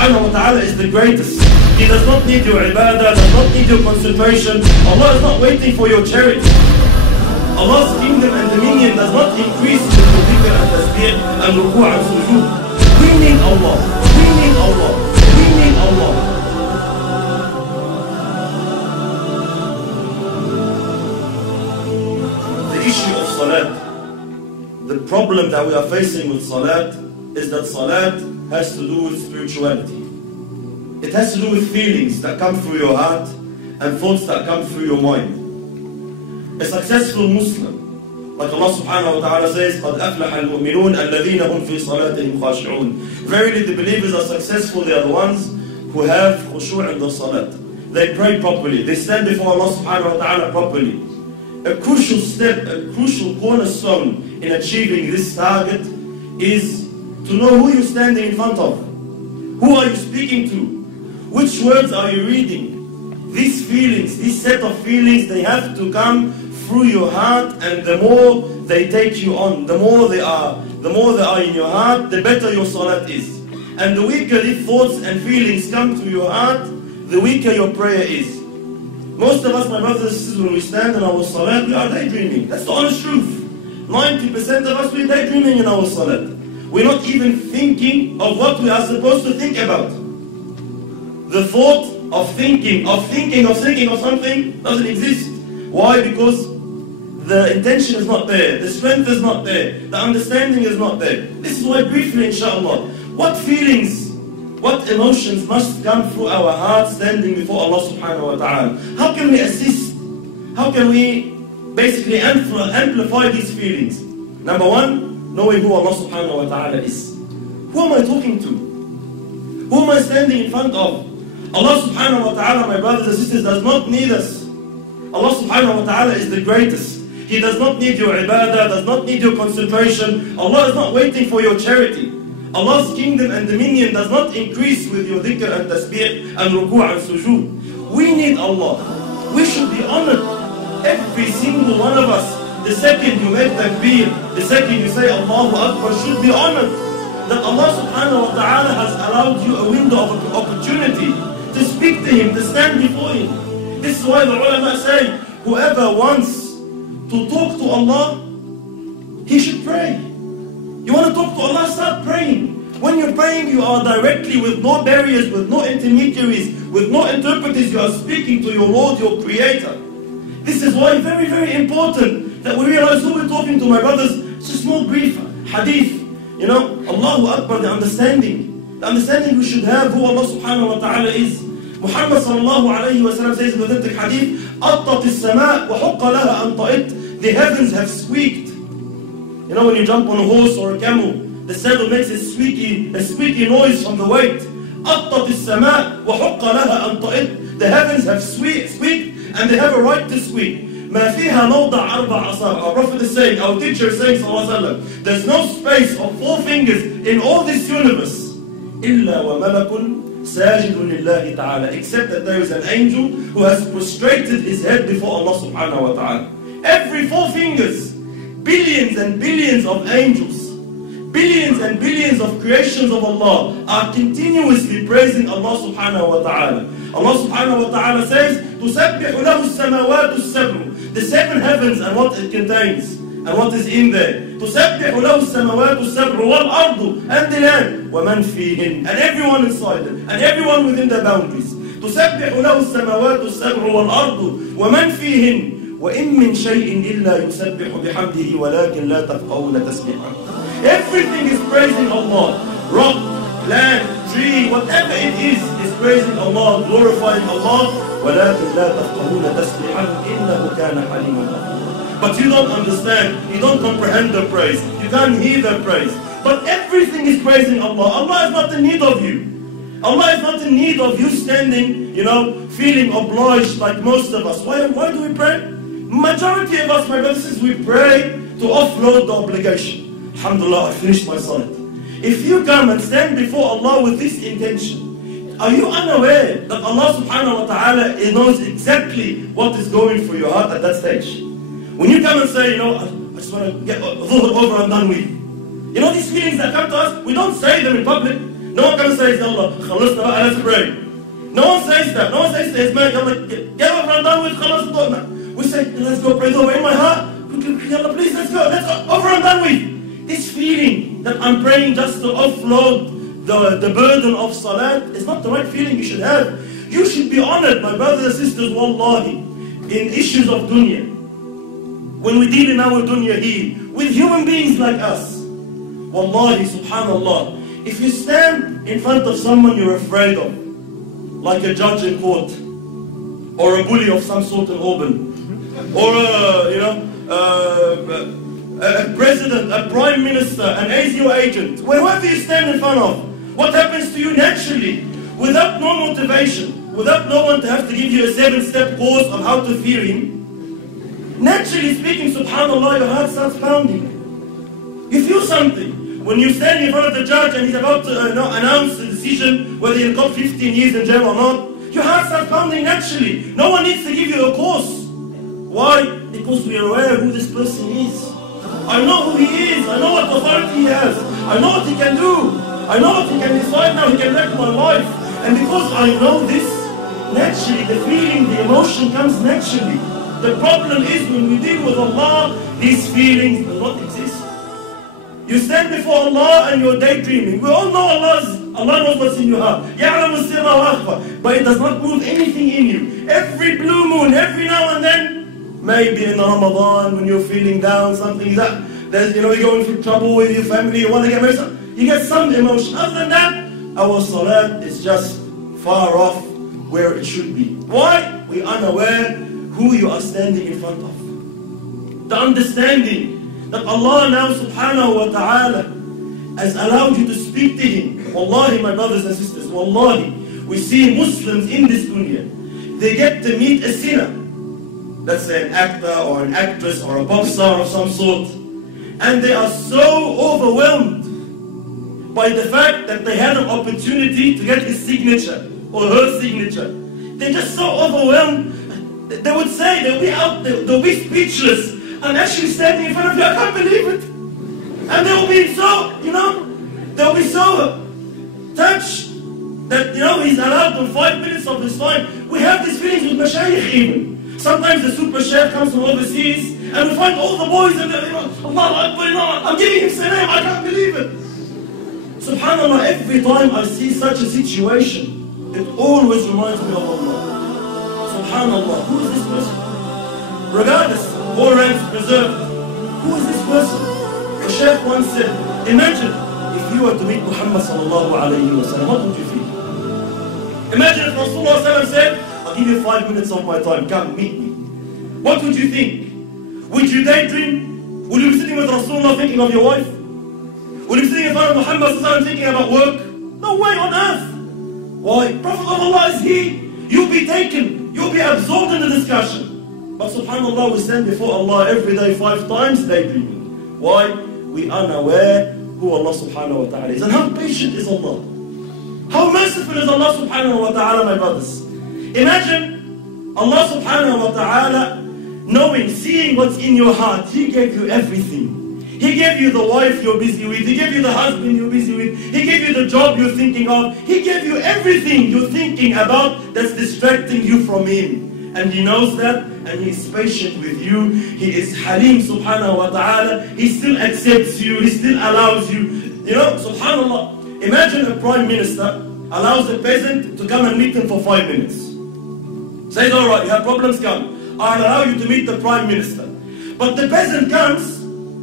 subhanahu wa ta'ala is the greatest. He does not need your ibadah, does not need your concentration. Allah is not waiting for your charity. Allah's kingdom and dominion does not increase with your dhikr and tasbih and ruku' and sujood. We need Allah. We need Allah. We need Allah. The issue of salat, the problem that we are facing with salat is that salat has to do with spirituality. It has to do with feelings that come through your heart and thoughts that come through your mind. A successful Muslim, like Allah subhanahu wa ta'ala says, قَدْ أَفْلَحَ الْمُؤْمِنُونَ الَّذِينَ هُمْ فِي صَلَاتِهِمْ خَاشِعُونَ. Verily the believers are successful, they are the ones who have khushu' in their salat. They pray properly, they stand before Allah subhanahu wa ta'ala properly. A crucial step, a crucial cornerstone in achieving this target is to know who you're standing in front of. Who are you speaking to? Which words are you reading? These feelings, this set of feelings, they have to come through your heart, and the more they take you on, the more they are in your heart, the better your salat is. And the weaker these thoughts and feelings come to your heart, the weaker your prayer is. Most of us, my brothers and sisters, when we stand in our salat, we are daydreaming. That's the honest truth. 90% of us, we're daydreaming in our salat. We're not even thinking of what we are supposed to think about. The thought of thinking of something doesn't exist. Why? Because the intention is not there, the strength is not there, the understanding is not there. This is why briefly, inshallah, what feelings, what emotions must come through our hearts standing before Allah subhanahu wa ta'ala? How can we assist? How can we basically amplify these feelings? Number one, knowing who Allah subhanahu wa ta'ala is. Who am I talking to? Who am I standing in front of? Allah subhanahu wa ta'ala, my brothers and sisters, does not need us. Allah subhanahu wa ta'ala is the greatest. He does not need your ibadah, does not need your concentration. Allah is not waiting for your charity. Allah's kingdom and dominion does not increase with your dhikr and tasbih and ruku' and sujood. We need Allah. We should be honored. Every single one of us, the second you make takbir, the second you say Allahu Akbar, should be honored. That Allah subhanahu wa ta'ala has allowed you a window of opportunity to speak to Him, to stand before Him. This is why the ulama say, whoever wants to talk to Allah, he should pray. You want to talk to Allah, start praying. When you're praying, you are directly, with no barriers, with no intermediaries, with no interpreters, you are speaking to your Lord, your Creator. This is why very, very important that we realize who we're talking to, my brothers. It's a small brief hadith. You know, Allahu Akbar, the understanding we should have who Allah subhanahu wa ta'ala is. Muhammad sallallahu alayhi wa sallam says in the authentic hadith, أَطَّتِ السَّمَاء وَحُقَّ لَهَا أَنْ طَئِتْ. The heavens have squeaked. You know, when you jump on a horse or a camel, the saddle makes a squeaky noise from the weight. أَطَّتِ السَّمَاء وَحُقَّ لَهَا أَنْ طَئِتْ. The heavens have squeaked, and they have a right to squeak. مَا فِيهَا مَوْضَعَ أَرْبَعَ أَصَابِعَ. Our Prophet is saying, our teacher is saying, sallallahu alayhi wa sallam, there's no space of 4 fingers in all this universe, إِلَّا وَمَلَكٌ سَاجِدٌ لِلَّهِ تَعَالَى, except that there is an angel who has prostrated his head before Allah subhanahu wa ta'ala. Every 4 fingers, billions and billions of angels, billions and billions of creations of Allah are continuously praising Allah subhanahu wa ta'ala. Allah subhanahu wa ta'ala says, تُسَبِّحُ لَهُ السَّمَوَاتُ السَّبْعُ. The 7 heavens and what it contains and what is in there. تُسَبِّحُ لَهُ السَّمَوَاتُ السَّبْعُ وَالْأَرْضُ, and the land, وَمَنْ فِيهِنْ, and everyone inside it, and everyone within the boundaries. تُسَبِّحُ لَهُ السَّمَوَاتُ السَّبْعُ وَالْأَرْضُ وَمَنْ فِيهِنْ وَإِن مِّن شَيْءٍ إِلَّا يُسَبِّحُ بِحَمْدِهِ وَلَكِنْ لَا تَفْقَهُونَ تَسْبِيحَهُ. Everything is praising Allah. Rock, land, tree, whatever it is praising Allah, glorifying Allah. وَلَكِنْ لَا تَفْقَهُونَ تَسْبِيحَهُ إِنَّهُ كَانَ حَلِيمًا غَفُورًا. But you don't understand, you don't comprehend the praise, you can't hear the praise. But everything is praising Allah. Allah is not in need of you. Allah is not in need of you standing, you know, feeling obliged like most of us. Why do we pray? Majority of us, my brothers, we pray to offload the obligation. Alhamdulillah, I finished my salat. If you come and stand before Allah with this intention, are you unaware that Allah subhanahu wa ta'ala knows exactly what is going through your heart at that stage? When you come and say, you know, I just want to get dhuhr over and done with. You know these feelings that come to us, we don't say them in public. No one comes and says, Yalla, khalasna ba'a, let's pray. No one says that. No one says to his man, Yalla, get over and done with, khalasna. We say, let's go pray. In my heart, Yalla, please, let's go over and done with. This feeling that I'm praying just to offload the burden of salat is not the right feeling you should have. You should be honored, my brothers and sisters, wallahi, in issues of dunya. When we deal in our dunya here, with human beings like us, wallahi, subhanallah, if you stand in front of someone you're afraid of, like a judge in court, or a bully of some sort in Auburn, or a president, a prime minister, an ASIO agent, wherever you stand in front of, what happens to you naturally, without no motivation, without no one to have to give you a 7-step course on how to fear him? Naturally speaking, subhanallah, your heart starts pounding. You feel something. When you stand in front of the judge and he's about to announce the decision whether you'll got 15 years in jail or not, your heart starts pounding naturally. No one needs to give you a course. Why? Because we are aware who this person is. I know who he is. I know what authority he has. I know what he can do. I know what he can decide now. He can wreck my life. And because I know this, naturally the feeling, the emotion comes naturally. The problem is when we deal with Allah, these feelings do not exist. You stand before Allah and you're daydreaming. We all know Allah knows what's in your heart. But it does not move anything in you. Every blue moon, every now and then, maybe in Ramadan when you're feeling down, something is that, you're going through trouble with your family, you want to get married, you get some emotion. Other than that, our salat is just far off where it should be. Why? We are unaware who you are standing in front of. The understanding that Allah now subhanahu wa ta'ala has allowed you to speak to Him. Wallahi, my brothers and sisters, wallahi, we see Muslims in this dunya, they get to meet a sinner. Let's say an actor or an actress or a pop star of some sort. And they are so overwhelmed by the fact that they had an opportunity to get his signature or her signature. They're just so overwhelmed. They would say, they'll be speechless. I'm actually standing in front of you, I can't believe it. And they'll be so, they'll be so touched that, he's allowed them 5 minutes of his time. We have these feelings with mashayikh even. Sometimes the super chef comes from overseas and we find all the boys and they're, Allah Akbar, I'm giving him salam, I can't believe it. Subhanallah, every time I see such a situation, it always reminds me of Allah. Subhanallah, who is this person? Regardless, all ranks preserved. Who is this person? The Shaykh once said, imagine if you were to meet Muhammad sallallahu alayhi wa sallam, what would you feel? Imagine if Rasulullah said, I'll give you 5 minutes of my time, come meet me. What would you think? Would you daydream? Would you be sitting with Rasulullah thinking of your wife? Would you be sitting in front of Muhammad sallallahu alayhi wa sallam thinking about work? No way on earth. Why? Prophet of Allah is He. You'll be taken. You'll be absorbed in the discussion. But subhanallah, we stand before Allah every day 5 times daydreaming. Why? We are unaware who Allah subhanahu wa ta'ala is. And how patient is Allah? How merciful is Allah subhanahu wa ta'ala, my brothers? Imagine Allah subhanahu wa ta'ala knowing, seeing what's in your heart. He gave you everything. He gave you the wife you're busy with. He gave you the husband you're busy with. He gave you the job you're thinking of. He gave you everything you're thinking about that's distracting you from Him. And He knows that, and He is patient with you. He is Halim subhanahu wa ta'ala. He still accepts you. He still allows you. Subhanallah. Imagine a prime minister allows a peasant to come and meet him for 5 minutes. Says, all right, you have problems, come. I'll allow you to meet the prime minister. But the peasant comes,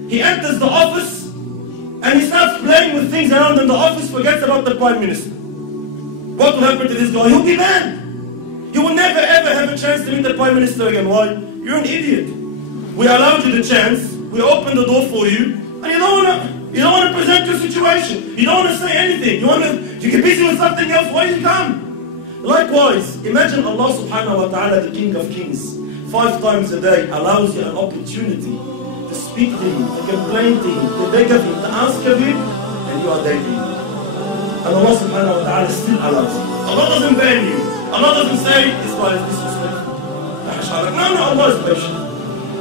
he enters the office, and he starts playing with things around in the office, forgets about the prime minister. What will happen to this guy? He'll be banned. You will never ever have a chance to meet the prime minister again. Why? You're an idiot. We allowed you the chance, we opened the door for you, and you don't want to present your situation. You don't want to say anything. You get busy with something else. Why did you come? Likewise, imagine Allah subhanahu wa ta'ala, the King of Kings, 5 times a day allows you an opportunity to speak to Him, to complain to Him, to beg of Him, to ask of Him, and you are daydreaming. And Allah subhanahu wa ta'ala still allows you. Allah doesn't ban you. Allah doesn't say, this guy is disrespectful. No, Allah is patient.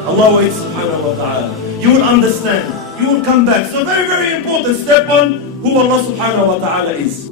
Allah waits subhanahu wa ta'ala. You will understand. You will come back. So very, very important. Step 1, who Allah subhanahu wa ta'ala is.